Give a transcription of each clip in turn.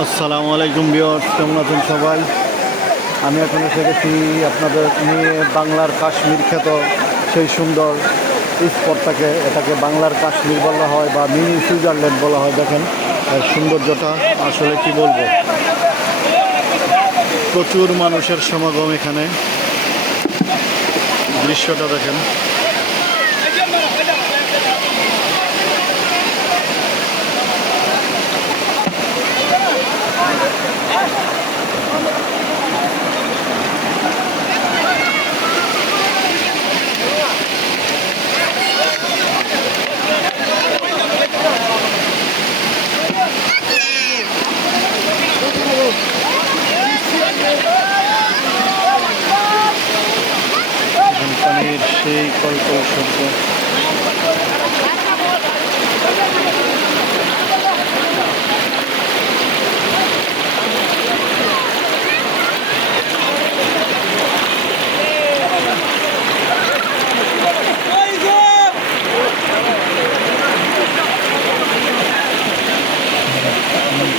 আসসালামু আলাইকুম ভিউয়ার্স, কেমন আছেন সবাই? আমি এখন এসে গেছি আপনাদের নিয়ে বাংলার কাশ্মীর খ্যাত সেই সুন্দর স্পটটাকে। এটাকে বাংলার কাশ্মীর বলা হয় বা মিনি সুইজারল্যান্ড বলা হয়। দেখেন এর সৌন্দর্যটা, আসলে কি বলবো, প্রচুর মানুষের সমাগম এখানে। দৃশ্যটা দেখেন। পানির সেই কলকল শব্দ।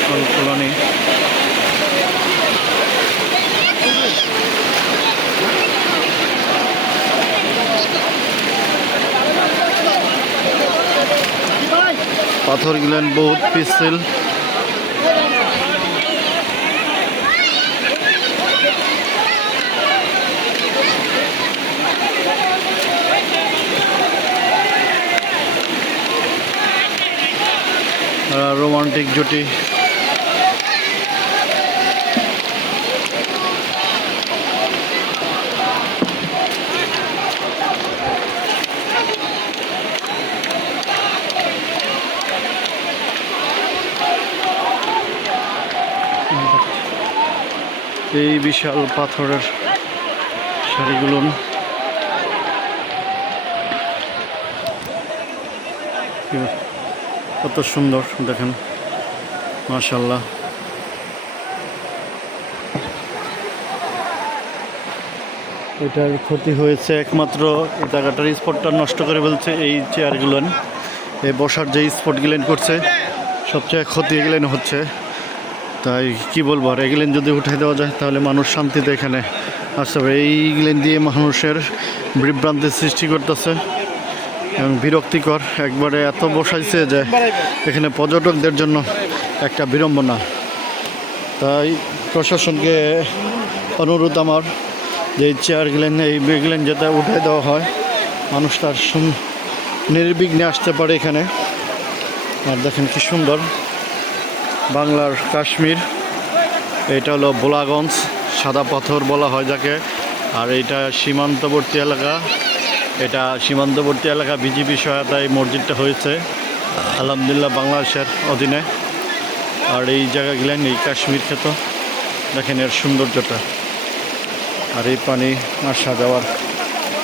কলকলানি পাথর গিলেন বহুত পিছিল। রোমান্টিক জুটি। এই বিশাল পাথরের সারিগুলো কত সুন্দর দেখেন, মাশাআল্লাহ। এটার ক্ষতি হয়েছে একমাত্র এই জায়গাটার স্পটটা নষ্ট করে ফেলছে এই চেয়ারগুলো। এই বসার যে স্পটগুলো করছে, সবচেয়ে ক্ষতি এগুলো হচ্ছে। তাই কি বলবো, আর এগুলেন যদি উঠাই দেওয়া যায় তাহলে মানুষ শান্তিতে এখানে আসতে হবে। এইগুলেন দিয়ে মানুষের বিভ্রান্তির সৃষ্টি করতেছে এবং বিরক্তিকর একবারে এত বসাইছে যে এখানে পর্যটকদের জন্য একটা বিড়ম্বনা। তাই প্রশাসনকে অনুরোধ আমার যে এই চেয়ারগুলেন, এই বেগুলেন যাতে উঠাই দেওয়া হয়, মানুষ তার নির্বিঘ্নে আসতে পারে এখানে। আর দেখেন কি সুন্দর বাংলার কাশ্মীর। এটা হলো বোলাগঞ্জ, সাদা পাথর বলা হয় যাকে। আর এইটা সীমান্তবর্তী এলাকা। এটা সীমান্তবর্তী এলাকা, বিজিবি সহায়তায় মসজিদটা হয়েছে আলহামদুলিল্লাহ বাংলাদেশের অধীনে। আর এই জায়গা গেলেন এই কাশ্মীর খ্যাত, দেখেন এর সৌন্দর্যটা। আর এই পানি আসা যাওয়ার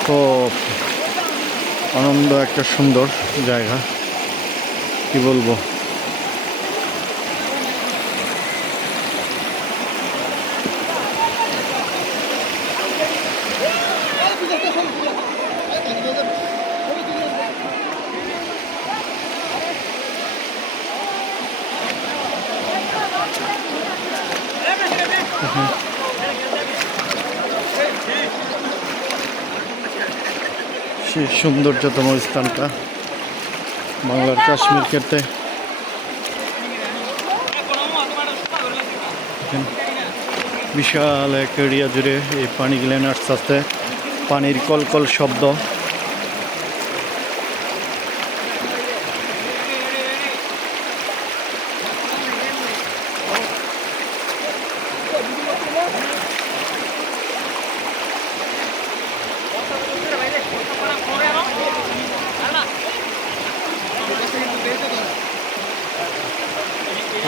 খুব আনন্দ, একটা সুন্দর জায়গা, কি বলবো। সেই সৌন্দর্যতম স্থানটা বাংলার কাশ্মীর ক্ষেত্রে। বিশাল এক এরিয়া জুড়ে এই পানি গিলেন আস্তে আস্তে, পানির কলকল শব্দ।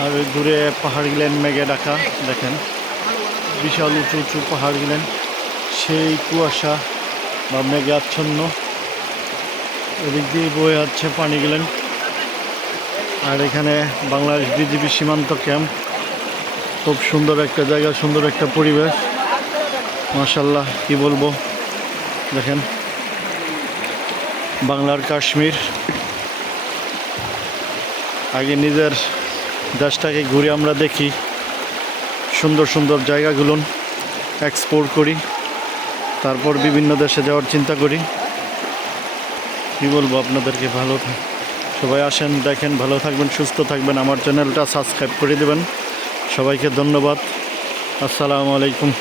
আর দূরে পাহাড় গিলেন মেঘে ঢাকা, দেখেন বিশাল উঁচু উঁচু পাহাড় গিলেন, সেই কুয়াশা বা মেঘে আচ্ছন্ন। এদিক দিয়ে বয়ে যাচ্ছে পানি গিলেন। আর এখানে বাংলাদেশ বিজিবি সীমান্ত ক্যাম্প, খুব সুন্দর একটা জায়গা, সুন্দর একটা পরিবেশ, মাশাআল্লাহ, কি বলবো। দেখেন বাংলার কাশ্মীর। আগে নিজের দেশটাকে ঘুরে আমরা দেখি সুন্দর সুন্দর জায়গাগুলো এক্সপ্লোর করি, তারপর বিভিন্ন দেশে যাওয়ার চিন্তা করি। কী বলবো আপনাদেরকে, সবাই আসেন, দেখেন, ভালো থাকবেন, সুস্থ থাকবেন। আমার চ্যানেলটা সাবস্ক্রাইব করে দেবেন। সবাইকে ধন্যবাদ। আসসালামু আলাইকুম।